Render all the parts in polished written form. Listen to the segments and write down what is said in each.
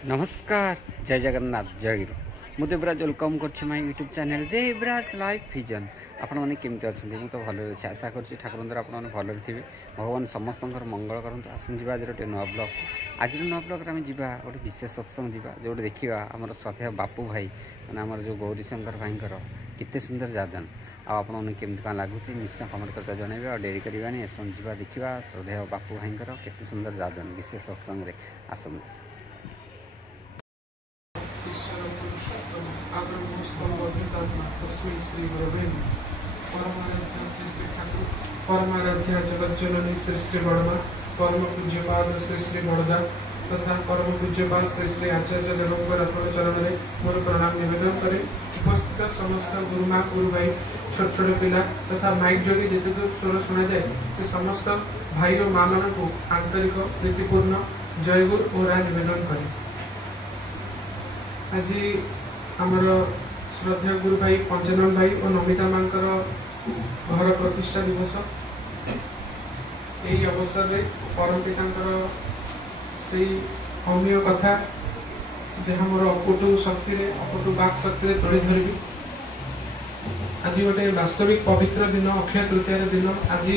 नमस्कार जय जगन्नाथ जय गुरु मु देवराज वेलकम कर my YouTube channel Devraj life vision आपण मैंने केमती अच्छा मुझे भल अच्छे आशा करुँच ठाकुर द्वारा आपने भल थे भगवान समस्त मंगल करते आसन जा गोटे नुआ ब्लग आज नुआ ब्लग आम जा गोटे विशेष सत्संग जा जो देखा आम श्रद्धेय बापू भाई मैंने आम जो गौरीशंकर भाई केते सुंदर जाजन आपने केमती कौन लगुच निश्चय कमेंट करते जनइबे और डेरी करवानी एसम जा देखा श्रद्धेय बापू भाई केते सुंदर जाजन विशेष सत्संग आसन ईश्वर पुरुषोत्तम आग्रमस्तंभूतात्मा तस्मै श्री गुरवे परमाराध्य श्री श्री ठाकुर परमाराध्य जगज्जननी श्री श्री बड़मा परम पूज्यपाद श्री श्री बड़दा तथा परम पूज्यपाद श्री श्री आचार्य देवकर चरण में मोर प्रणाम निवेदन करे उपस्थित समस्त गुरुमा गुरु भाई छोट छोट पिला तथा माइक जोगी जिते दूर स्वर शुणा जाए से समस्त भाई और माँ मान को आंतरिक प्रीतिपूर्ण जय गुरु और निवेदन करे। आज आमर श्रद्धेय गुरु भाई पंचानन भाई और नमिता मांकर घर प्रतिष्ठा दिवस यही अवसर में परम पिता से अमीय कथा जहाँ मोर अपुटु शक्ति अपुटु बाक शक्ति तोड़ी धरबी आज गोटे वास्तविक पवित्र दिन अक्षय तृतीय दिन आज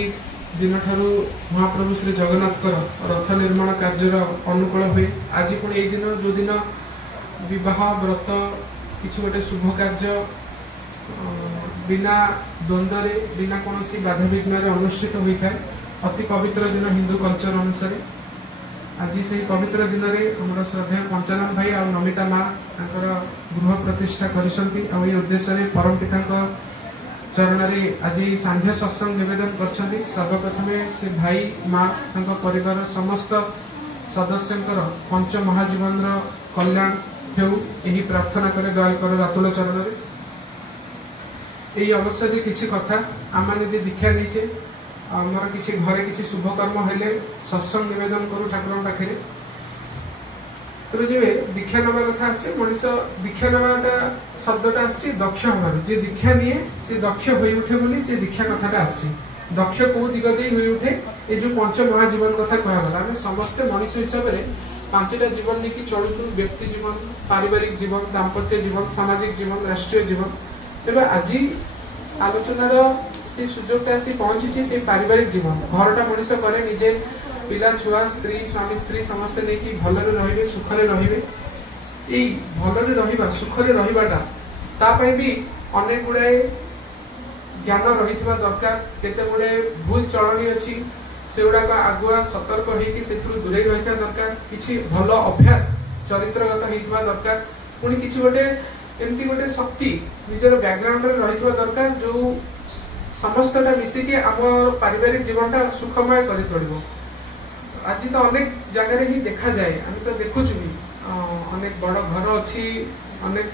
दिन ठारू महाप्रभु श्री जगन्नाथ रथ निर्माण कार्यर अनुकूल हुए आज पुणी यही दिन जो दिन विवाह व्रत किसी गोटे शुभ कार्य बिना द्वंद्व बिना कौन बाधा विघ्न अनुष्ठित होता है अति पवित्र दिन हिंदू कल्चर अनुसार आज से पवित्र दिन में श्रद्धेय पंचानन भाई और नमिता माँ गृह प्रतिष्ठा कर उद्देश्य परम पिता चरण में आज सांध्य सत्संग निवेदन कर सर्वप्रथम से भाई माँ परिवार समस्त सदस्य पंच महाजीवन कल्याण यही प्रार्थना करे दया कर रातुल चरण में यही अवसर किसी कथा आम मैंने दीक्षा नीचे आमर किसी घरे किसी शुभ कर्म हेले सत्संग निवेदन करूँ ठाकुर पाखे तो जब दीक्षा नवा कथा आसे मनीष दीक्षा नवाटा शब्दटा आसी दक्ष हमार जे दीक्षा निए से दक्ष हो उठे बोली से दीक्षा कथाटा आसी दक्ष कौ दिग दे हो उठे ये जो पंच महाजीवन कथा कहगला आम समस्ते मनीष हिसाब से पांचटा जीवन नहीं चलुचु व्यक्ति जीवन पारिवारिक जीवन दाम्पत्य जीवन सामाजिक जीवन राष्ट्रीय जीवन तेज आज आलोचनार से सुजोगटा आसी पहुंची से पारिवारिक जीवन घरटा मनीष करे निजे पिला छुआ स्त्री स्वामी स्त्री समस्ते नहीं भलरे रहिबे सुखरे रहिबे ए भलरे रहिबा सुखरे रहिबाटा भी अनेक गुड़ाए ज्ञान रही दरकार केते गुड़े भूल चलनी अच्छी से गुड़ाक आगुआ सतर्क होकर दूरे रही दरकार किसी भल अभ्यास चरित्रगत होता दरकार पुणी किसी गोटे एमती गोटे शक्ति निजर बैकग्राउंड में रही दरकार जो समस्तटा मिसिकी आम पारिवारिक जीवनटा सुखमय कर तोड़ आज तो अनेक जगह ही देखा जाए आम तो देखुचु भी अनेक बड़ घर अच्छी अनेक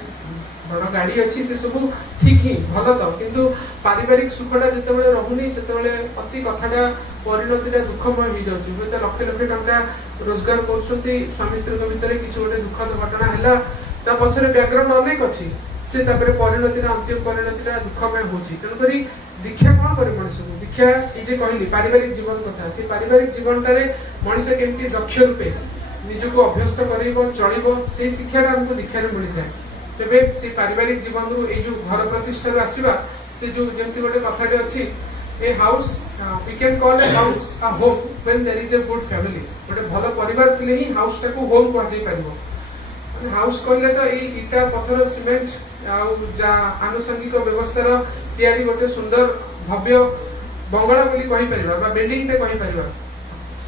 बड़ गाड़ी अच्छी से सब ठीक ही भल तो किंतु पारिवारिक सुखटा जिते रहुनी से अति कथाटा परिणति दुखमय हो जाए हूँ लक्ष लक्ष टंका रोजगार कर स्वामी स्त्री भितर किसी गोटे दुखद घटना है पछरे बैकग्राउंड अनेक अच्छी से परिणति अंतिम परिणति दुखमय हो तेणुक दीक्षा कौन कर मनीष को दीक्षा ये कहली पारिवारिक जीवन कथा से पारिवारिक जीवन मनीष केमती दक्ष रूपे निजक अभ्यस्त कर चल से शिक्षाटा आमको दीक्षार मिलता है तेरे से पारिवारिक जीवन रू ये घर प्रतिष्ठा आसवा से जो जमी गोटे कथाटे अच्छी a house we can call a house a home when there is a good family गोटे भल परिवार थिले ही हाउस टाको होम कह जाई परिबो हाउस कहले तो ये इटा पत्थर सीमेंट आनुषंगिक व्यवस्था तैयारी गोटे सुंदर भव्य बंगला बोली कहि परिबा बा बिल्डिंग पे कहि परिबा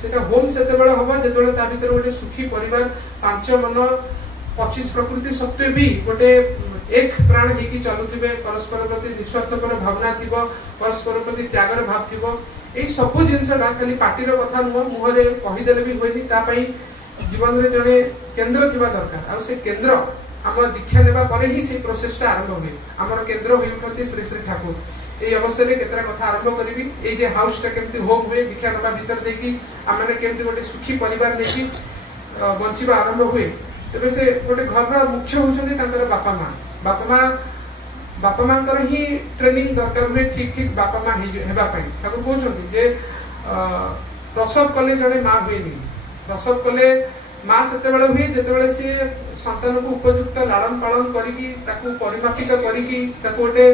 सेटा होम सेते बेला होबा जेतेबेला ता भीतर गोटे सुखी परिवार पांच मन 25 प्रकृति सत्वे भी गोटे एक प्राण हेकी चलुथिबे परस्पर प्रति निस्वार्थपर भावना थिबो परस्पर प्रति त्यागर भाव थिबो ए सब जिनसटा खाली पार्टीर कथा नुह मुहरे कहि देले भी होइनी ता पई जीवन रे जने केंद्र थिबा दरकार आ से केंद्र आम दीक्षा नेबा परे ही से प्रोसेसटा आरंभ हुए आमर केंद्र होई उठती श्री श्री ठाकुर ये अवसर में केतरा कथा आरंभ करी ये जे हाउसटा केमती होम हुए दीक्षा नेबा भीतर देखी आम केमती गोटे सुखी परिवार लेकी बंचिबा आरंभ हुए तेरे से गोटे घर मुख्य होचंदी तांकर बापा माँ बापा माँ ही ट्रेनिंग दरकार हुए ठीक ठीक बापा माँ हेबा पई कहते जे प्रसव कले जड़े माँ हुए प्रसव कले माँ से हुए जिते सी सन्तान को उपयुक्त लालन पालन करिकी ताकू परिमापित करिकी ताकू गोटे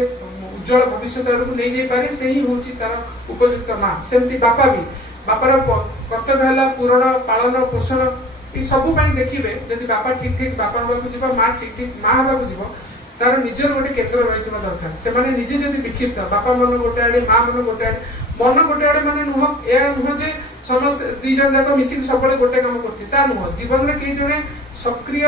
उज्जवल भविष्य आड़क नहीं जाई पारे से ही होची तार उपयुक्त माँ। सेमती बापा भी बापार कर्तव्य है पूरण पालन पोषण ये सब देखिए जदि बापा ठीक ठीक बापा हवाक जीव माँ ठीक ठीक माँ हवाक जीव तार निजर गोटे केन्द्र रही दरकार से निजे जदि विक्षिप्त बापा मन गोटे आड़े माँ मन गोटे आड़े मन गोटे आड़े माने नुह या नुह जे समस्त दी जन जाक मिसिक सब गोटे काम करती नुह जीवन में कई जड़े सक्रिय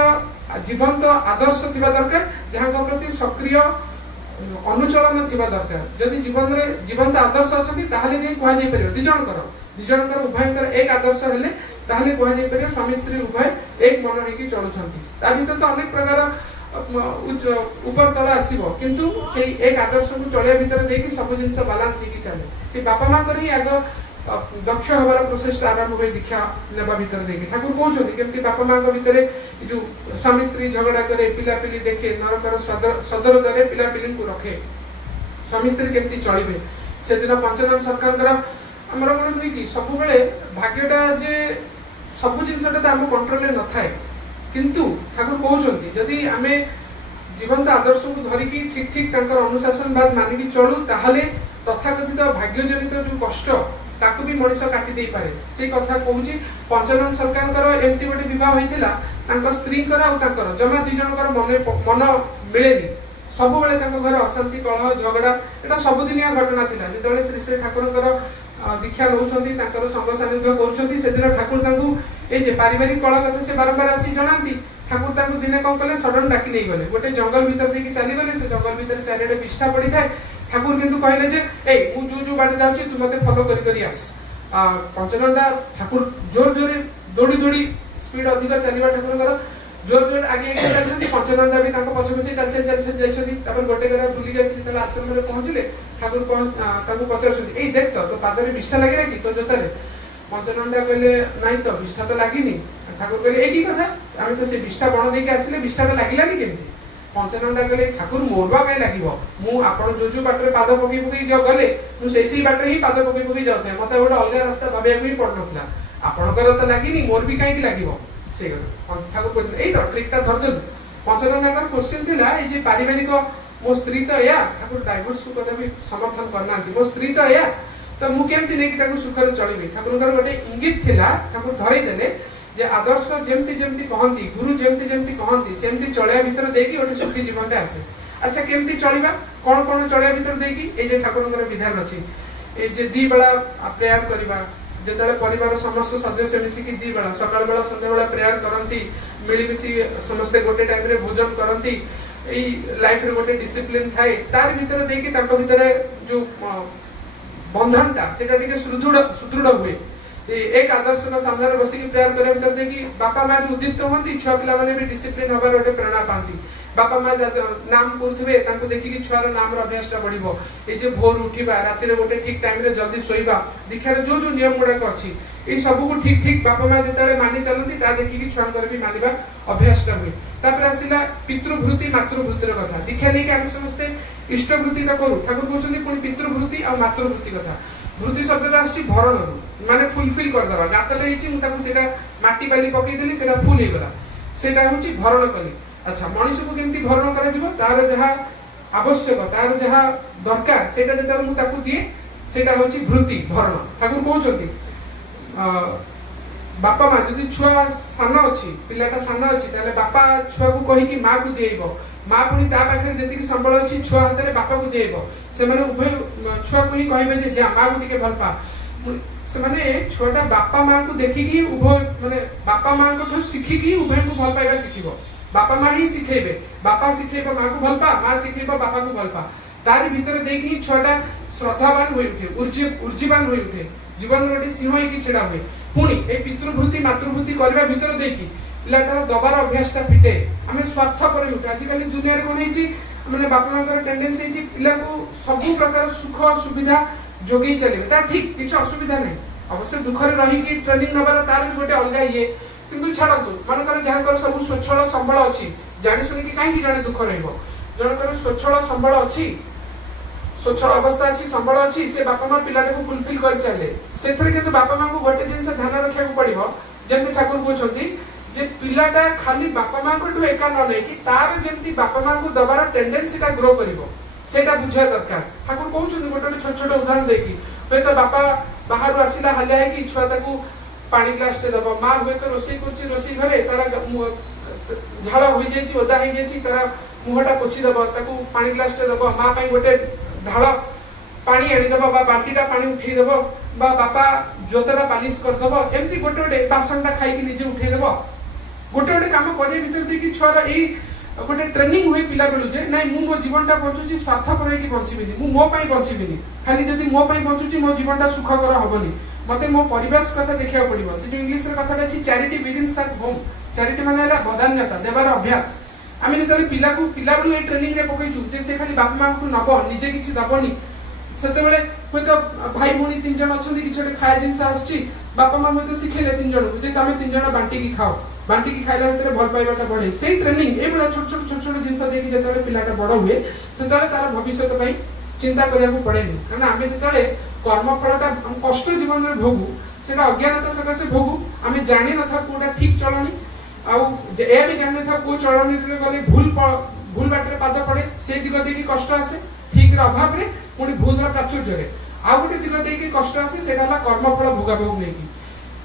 जीवंत आदर्श थिबा दरकार जहाँ प्रति सक्रिय अनुचलन थिबा दरकार जदि जीवन में जीवंत आदर्श अच्छी ताहले जे कह जाई परियो दिजणकर उभयंकर एक आदर्श हेले ताहले कह जाई परियो स्वामी स्त्री उभय एक मन होइकी चलुछंती ता भीतर तो अनेक प्रकार ऊपर तल आसीबो किंतु से एक आदर्श को चलिया भीतर देकी सब जिंस बैलेंस हेकी चले से बापा मां कर ही आगो दक्ष हमारा प्रोसेस आरंभ हुए दीक्षा लेवा भीतर देखी ठाकुर कहते केमती बापा माँ भीतर जो स्वामी स्त्री झगड़ा करे पिलापिली देखे नरकर सदर करे पिलापिली को रखे स्वामी स्त्री केमती चलिए से दिन पंचानन सरकार आमर कौन हुई कि सब भाग्यटा जे सब जिनसा आम कंट्रोल न थाए किंतु ठाकुर कहते जदि आम जीवंत आदर्श को धरिकी ठीक ठीक अनुशासनवाद मानिकी चलू ताहले तथाकथित भाग्यजनित जो कष्ट ताकू भी मनीष काटी दे पारे से कथा कहूँ पंचानन सरकार एमती गोटे विवाह होता स्त्री जमा दुई जन मन मिलेनि सब घर अशांति कलह झगड़ा एटा सबुदिनिया घटना थिला जेतेबेले श्री श्री ठाकुर दीक्षा नौ संग सानिध्य कर ठाकुर ये पारिवारिक कलह कथा से बारंबार आसी जनाती ठाकुर दिने कौन कले सडन डाकी नहीं गले गोटे जंगल भीतर देकी चली गले से जंगल भीतर चारिआडे विष्ठा पड़ी थाए ठाकुर किंतु कहले जे ए मु जो बाटे जाउची तू मते फॉलो करी आस पंचानंदा ठाकुर जोर जोरे दौड़ी दौड़ी स्पीड अधिक चलिबा ठाकुर जोर जोर आगे आगे चलछंती पंचानंदा भी ताको पछे पछे चल जाइछंती तापर गोटे घर बुली गेसी जेतले आश्रम रे पहुंचले ठाकुर ताको पचारछंती ए देख तो पादरे विष्ठा लागिला कि तो जोतारे पंचानंदा कहले नाही तो विष्ठा तो लागिनी ठाकुर कहले ए की कथा आमे तो से विष्ठा बण देके आसिले विष्ठाटा लागिलानी केमती पंचानंदा कहले ठाकुर मोरवा कहीं लगे मु आपण जो बाटर पाद पकई पकई जो गले मुझे बाटर ही पाद पकई पकई जाऊे मत गोटे अलग रास्ता भाविया ही पड़ ना आपणकर तो लगे मोर भी कहीं लगे से ठाकुर कहते यही तो ट्रिकटा धरदे पंचानंदा क्वेश्चन थिला ये पारिवारिक मो स्त्री तो या ठाकुर डाइवोर्स को कदा भी समर्थन करना मो स्त्री तो या तो मुझे नहीं सुखर चलि ठाकुर गोटे इंगित थिला ठाकुर धरई देले जे आदर्श जेमती जेमती कहती गुरु जेमती जेमती कहती सेमती चलिया भीतर देकी गोटे सुखी जीवन आसे। अच्छा केमती चलिबा कौन कौन चलिया भीतर देकी ए जे ठाकुरଙ୍କର विधान अछि ए जे दी बेला प्रेयर करबा जेतले परिवार समस्त सदस्य मिसिकी दी बेला सकाळ बेला संध्या बेला प्रेयर करंती मिली मिसी समस्त गोटे टाइम रे भोजन करंती ए लाइफ रे गोटे डिसिप्लिन थाए तार भीतर देकी ताको भीतर जो बंधनटा सेटा टिके सुदृढ़ हुए एक आदर्श का सामने बसिक प्रेयर करे भीतर देखी बापा माँ भी उद्दीप्त होती छुआ पिला माने भी डिसिप्लिन हबार गोटे प्रेरणा पाती बापा माँ नाम करुवे देखिकी छुआर नाम अभ्यास बढ़िबो ए जे भोर उठिबा राति रे गोटे ठीक टाइम रे जल्दी सोइबा दीक्षार जो जो नियम गुड़ाक अच्छी ये सब को ठीक ठीक बापा माँ जिते मानि चलती ता देखिकी छुआ भी मानिबा अभ्यास हुए तापर आसिला पितृवृत्ति मातृवृत्तिर कथा दीक्षा नहीं आम समस्ते इष्टवृत्ति तो करूँ ठाकुर कहते पुणी पितृवृत्ति और मातृवृत्ति कथा वृत्ति शब्द आसी भरण माने फुलफिल करदे गातटा माटी बाली पकईदेली फुल होगा सेटा हूँ भरण कली। अच्छा मनीष को केमती भरण कर तार जहाँ आवश्यक तार जहाँ दरकार से दिए सेटा हूँ वृत्ति भरण ठाकुर कहते बापा माँ जदि छुआ सान अच्छी पिलाटा सान अच्छी बापा छुआ को कहीकि माँ को दिएब माँ पुणी ता पाखे जी संबल अच्छी छुआ हाथ में बापा को दिएब से उभय छुआ को ही कहे जा माँ को टिके भल पा से छुआटा बापा माँ को देखिकी उभय माने बापा माँ को शिखिकी उभय को भल पाइबा शिखिबो बापा माँ ही शिखेबे बापा शिखेबो माँ को भल पा माँ शिखेबो बापा को भल पा तारी भीतर देखी छुआटा श्रद्धावान हो उठे ऊर्जीवान हो उठे जीवन गोटे सिंह होगी छेड़ा हुए पुणी ए पितृवृत्ति मातृवृत्ति करने भीतर देखी पिलाटार दबार अभ्यासटा फिटे आम स्वार्थपर उठे आजिकल दुनिया कौन मैंने बापा माँ टेंडेन्सी पिला को सब प्रकार सुख सुविधा जोगे चलिए ठीक किसी असुविधा नहीं अवश्य दुखरे रही ट्रेनिंग नबार तार भी गोटे अलग ये किंतु छाड़ू मनकर जहाँ सब स्वच्छल संबल अच्छी जानी शुणिकी कहीं जड़े दुख रनकर स्वच्छल संबल अच्छी स्वच्छल अवस्था अच्छी संबल अच्छी से बापा माँ पिलाटा को फुलफिल कर चले से बापा माँ को गोटे जिन ध्यान रखा पड़ो जमी ठाकुर कहते जे पिलाटा खाली बापा माँ को एका न नहीं कि तार जमती बापा माँ को दबार टेंडेंसीटा ग्रो करिवो सेटा बुझा दरकार ठाकुर कहउछन गोटे छोट छोट उदाहरण देकी हे तो बापा बाहर आसिला हल्या है कि छुआ ताकू पानी ग्लास टे दबो माँ हुए तो रोसई करछि रोसई घरे तारा झाड़ हो जाइछि ओदा हो जाइछि तारा मुहटा पोछि दबो ताकू पानी ग्लास टे दबो माँ पई गोटे ढाळ पानी आनी दबो बा बाल्टीटा पानी उठै दबो बा बापा जोतरा पालिश कर दबो एमती गोटे गोटे बासनटा खाई कि निजे उठै दबो गोटे गोटे काम करे भीतर देखि छुआर एई गोटे ट्रेनिंग हुए पिला बेलु जे नाही मु मो जीवनटा बंचुची स्वार्थपर हेकि बंचिबिनी मु मो पई बंचिबिनी खाली जदी मो पई बंचुची मो जीवनटा सुखकर हबनी मते मो परिवेश कथा देखिया पड़िबो से जो इंग्लिश रे कथाटा अछि charity begins at home charity माने हला बदान्यता देवार अभ्यास आमे जतले पिला को पिला बेलु ए ट्रेनिंग रे पकैछु जे से खाली बाप मां को नबो निजे किछि दबोनी सेते बेले होय तो भाई भोनी तीन जण अछंती किछि ओटे खाय जिंस आछि बापा मां होय तो सिखेले तीन जण जे तमे तीन जण बांटी की खाओ बांटी की खाइला भीतर भल पाइबाटा बढ़े से ट्रेनिंग ए बडा छोट छोट जिंस देखि जतले पिलाटा बड़ हुए सेतले तार भविष्यत पई चिंता करिया को पड़ेनी कारण आमे जतले कर्मफलटा कष्ट जीवन रे भोगु सेटा अज्ञानता सकासे भोगु आमे जानि न था कोटा ठीक चलनी आ ए भी जानि था को चलनी रे गले भूल बाटरे पाद पड़े से दिग देखि कष्ट आसे ठीक रे अभाव रे पुनी भूल रा प्राचुर्य रे आ गोटे दिग देखि कष्ट आसे सेटा ला कर्मफल भोगा भोग नेकी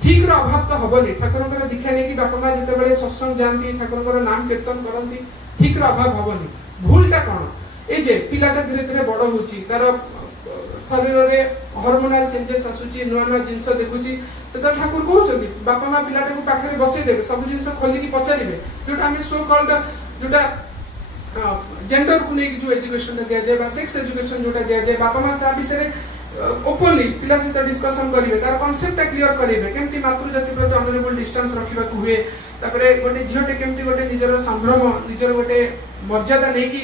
ठीक रे अभाव तो हबनी ठाकुरकर दीक्षा नेकी बापा मां जते बेले सत्संग जानती ठाकुरकर नाम कीर्तन करंती ठीक रे अभाव हबनी भूलटा कोन ए जे पिलाटा धीरे धीरे बड़ होची तार शरीर रे हार्मोनल चेंजेस आसुची नुआ नुआ जिंस देखुची तो ठाकुर कहउछंती बापा मां पिलाटा को पाखरे बसै देबे सब जिंस खोली की पचारिबे जोटा हम सो कॉल्ड जोटा जेंडर को नेकी जो एजुकेशन दिया जाय बा सेक्स एजुकेशन जोटा दिया जाय बापा मां सा विषय ओपनली पिला सहित डिस्कशन करिवे तार कांसेप्ट क्लियर करिवे केमती मातृ जाति प्रति ऑनरेबल डिस्टेंस रखिबा को हुए तापरे गोटे झियोटे केमती गोटे निजर संभ्रम निजर गोटे मर्यादा नेकी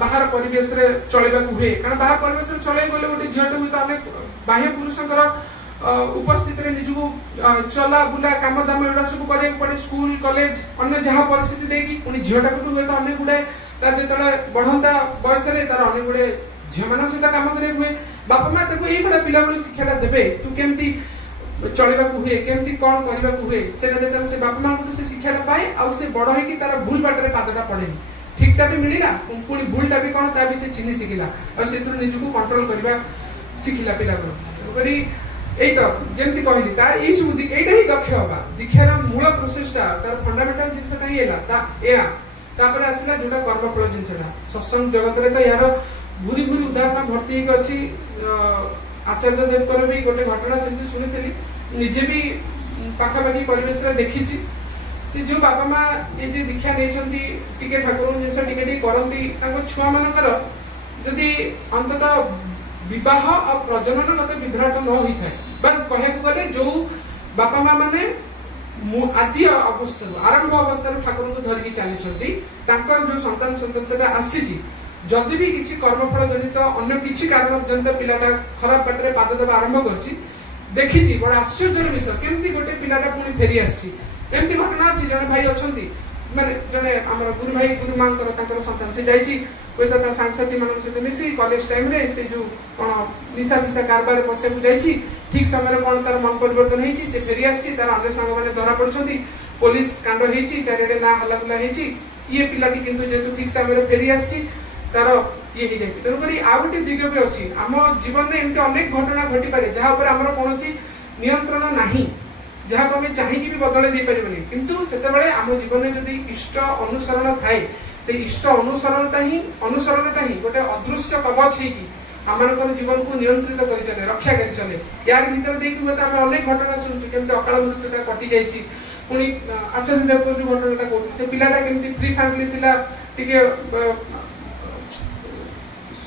बाहर परिवेश रे चलेबा को हुए कारण बाहर परिवेश रे चले गले गोटे झियोटे हुई तो अनेक बाह्य पुरुषकर उपस्थिति रे निजु चला बुला काम दाम एडा सब करे पड़े स्कूल कॉलेज अन्य जहां परिस्थिति देकी पुनी झियोटा को हुए तो अनेक गुडे ता जेतले बढ़ंता बयस रे तार अनेक गुडे झियमान सहित काम करे हुए बापा मां ताको एई बडा पिला बळू शिक्षाटा देबे तू केमती चलेबा को हुए केमती कोन करबा को हुए सेटा जेतले से बापा मां को से शिक्षाटा पाए आ से बड़ होई कि तार भूल बाटरे पादटा पड़ेनी ठीकटा भी मिलिला पुनी भूलटा भी कोन ता भी से चिन्हि सिखिला आ सेथुर निजु को कंट्रोल करबा सिखिला पिला बळू करी एई तो जेमती कहली तार एई सब एटा ही दक्ष होबा दीक्षार मूल प्रोसेसटा तार फंडामेंटल जिंसटा ही एला ता एया तापरे आसिला जोटा कर्मफल जिंसटा सत्संग जगत रे तो यार भूरी भूरी उदाहरण भर्ती एक अच्छी आचार्य देव पर भी गोटे घटना से शुणी निजे भी पाखापाखि परिवेश देखी जो बापा माँ ये जो दीक्षा नहीं ठाकुर जिस करती छुआ मानकर जदि अंततः विवाह और प्रजननगत विभ्राट न होता है कह गले जो बापा माँ मैंने आदि अवस्था आरंभ अवस्था ठाकुर को धरिकी चली जो संतान संतति आसी जदि भी किसी कर्मफल जनित अन्य किसी कारण जनित पिलाटा खराब बाटरे पाद देवा आरंभ करछि देखिछि बड़ा आश्चर्यर विषय केमती गोटे पिलाटा पुनी फेरी आछि एमती घटना अछि जने भाई अछंती माने जने हमर गुरु भाई गुरु मांकर ताकर संतान से जाइछि कोइता सांसाती मानक सहित मिसी कॉलेज टाइम रे से जो कोन निशा विशा कारबार पसे को जाइछि ठीक समय रे कोन तार मन परिवर्तन हेछि से फेरी आछि तार अन्य संग माने धरा पड़छंती पुलिस कांड हेछि चारिडे ना हल्ला गुला हेछि ये पिलाटी किंतु जेतु ठीक समय रे फेरी आछि तार ये ही जाइछि तेनु करी आ गोटे दिग भी अछि हम जीवन रे एमते अनेक घटना घटी पारे जहा ऊपर हमर कोनोसी नियंत्रण नाही जहा को हमें चाहि कि भी बदले दे परिबनी किंतु सेते बेले हम जीवन रे जदी इष्ट अनुसरण थाए से इष्ट अनुसरणता ही गोटे अदृश्य कवच ही कि हमनकर जीवन को नियंत्रित करि चले रक्षा करि चले यार भीतर देखि होता हम अनेक घटना सुनछु केमते अकाल मृत्युटा कटि जाइछि पुनी आचार्य देव को जो घटनाटा कहथि से पिलाटा केमती फ्री फ्रैंकली थिला टिके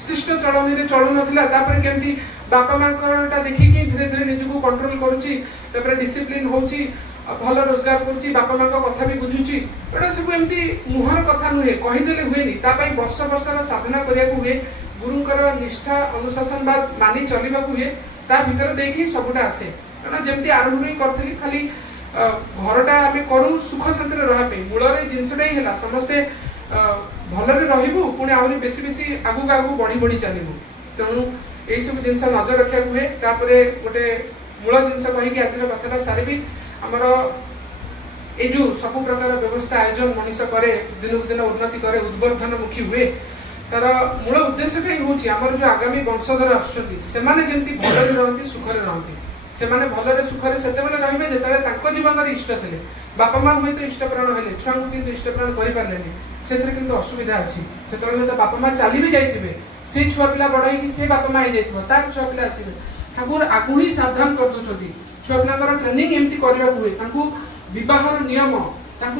शिष्ट चलनी रे चलु नथिला तापर केमती बापा मां करटा देखि कि धीरे धीरे निजको कंट्रोल करूची तापर डिसिप्लिन होची भलो रोजगार करूची बापा मां को कथा भी बुझुची एटा सब एमती मुहर कथा नुहे कहि देले हुएनी ता पई वर्ष वर्षर साधना करिया को हुए गुरुंकर निष्ठा अनुशासनवाद मानि चलिबा को हुए ता भीतर देखि सबटा आसे एना जेमती आरंभ ही करथली खाली घरटा हमें करू सुख शांति रे रहा पे मूल रे जिंसडा ही हला समस्ते भलरे रहिबु पुणी आहुरी बेसी बेसी आगु आगु बढ़ी बढ़ी चलिबु तेणु एई सब जिंस नजर रखिया हुए तापरे गोटे मूल जिंस कहि कि आजर कथाटा सारिबी हमर ये जो सब प्रकार व्यवस्था आयोजन मनीष करे दिन को दिन उन्नति करे उद्वर्धनमुखी हुए तार मूल उद्देश्यटा ही हूँ आमर जो आगामी वंशधर आसमती भलरे रहती सुखरे रहती से भलरे सुखरे से रे जो जीवन में इष्ट थे बापा माँ हूँ इष्टप्राण है छुआ को इष्टप्राण करें से असुविधा अच्छी से बापा माँ चली भी जाइए से छुआ पिला बड़ हो बापा माँ हो तार छुआ पिला आसवे ठाकुर आगु ही सावधान कर दूसरी छुआ पिला ट्रेनिंग एमती करने हुए विवाहर नियम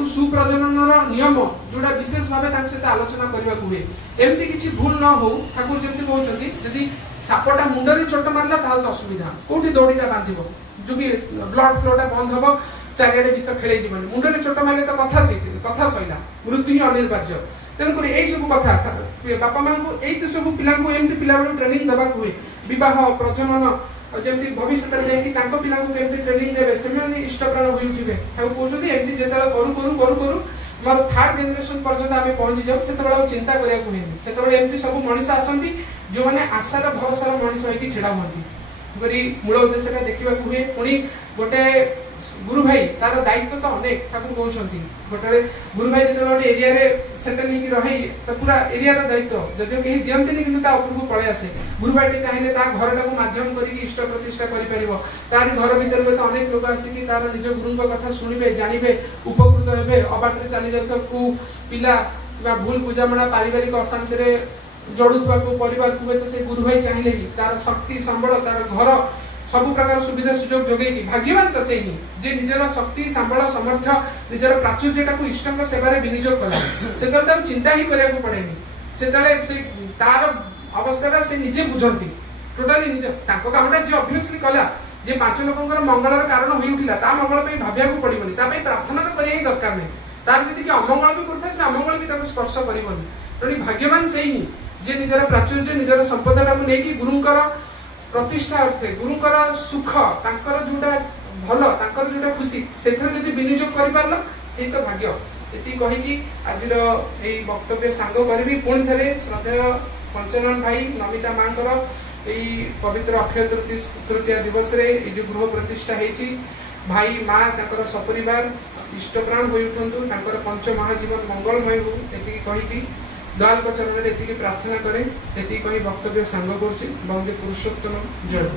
सुप्रजनन नियम जोड़ा विशेष भाव सहित आलोचना करने हुए एमती किसी भूल न हो ठाकुर जमी कहते जदि सापटा मुंडे चोट मारला तो असुविधा कौटी दौड़ीटा बांध जो कि ब्लड फ्लोटा बंद हम चारिड़े विष खेल मुंडे चोट मारे तो कथा सैला मृत्यु ही अनिर्वार्य तेणुक यही सब कथा बापा माँ यही सब पिला पिला ट्रेनिंग देवा हुए बह प्रजनन जमी भविष्य में पिला ट्रेनिंग देवे से इष्टप्राण हो उठे कहते एमती जो करू करू करू करू मोर थर्ड जेनेरेशन पर्यंत आम पहुंची जाऊ से चिंता कराया हुए से सब मनीष आसती जो मैंने आशार भरोसार मनीष होगी छेड़ा हुई मूल उद्देश्य देखा हुए पुणी गोटे गुरु भाई तार दायित्व तो अनेक ठाकुर कहते गोटे गुरु भाई जो गोटे एरिया सेटल रही तो पूरा एरिया दायित्व जदिव कहीं दिखती कि उपरको पलि आसे गुरु भाई चाहिए घर टाक मध्यम कर इष्ट प्रतिष्ठा कर घर भर तो अनेक लोग आसिक तार निज गुरु कथा शुणे जानवे उपकृत हे अबाटे चली जाता को पिला भूल बुझामणा पारिवारिक अशांति जड़ुवा परिवार को तो से गुरु भाई चाहिए तार शक्ति संबल तार घर सब प्रकार सुविधा सुजोग जोगे भाग्यवान तो से ही जे निजर शक्ति संबल सामर्थ्य निजर प्राचुर्यटा को इष्ट सेवार विनियोग कला से चिंता ही करा पड़ेनि से तार अवस्था से निजे बुझती टोटाली निज कामटा जी अभ्यसली कला जे 5 लोकर मंगलर कारण हो उठा मंगल भाविया पड़ोनी प्रार्थना तो करने दरकार नहीं तार जी अमंगल भी करता है अमंगल भी स्पर्श कर तेणु भाग्यवान से ही जे निजर प्राचुर्य निजर संपदा को लेकिन गुरुंकर प्रतिष्ठा अर्थे गुरुकर सुख तांकर जोटा भल तांकर जोटा खुशी से विनियोग कर पारला से तो भाग्य ये कहीकि आज वक्तव्य सांग करी पुणी थे श्रद्धेय पंचानन भाई नमिता माँ पवित्र अक्षय तृतीया दिवस रे जो गृह प्रतिष्ठा होती भाई माँ सपरिवार इष्टप्राण हो उठु पंच महाजीवन मंगलमय हो ये कहीकि दयाल को चरण में प्रार्थना करें ये कही वक्तव्य सांग कर वंदे पुरुषोत्तम जय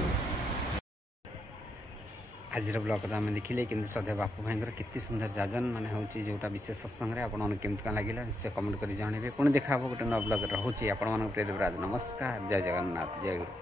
आज ब्लग आम देखिले कि श्रद्धेय बापू भाई केते सुंदर जाजन माने होची जोटा विशेष सत्संग रे आपन केमती का लागिला निश्चय कमेंट करी जणेबे पुणी देखा गोटे न ब्लग रोचे आपण प्रिय देवराज नमस्कार जय जगन्नाथ जय गुरु।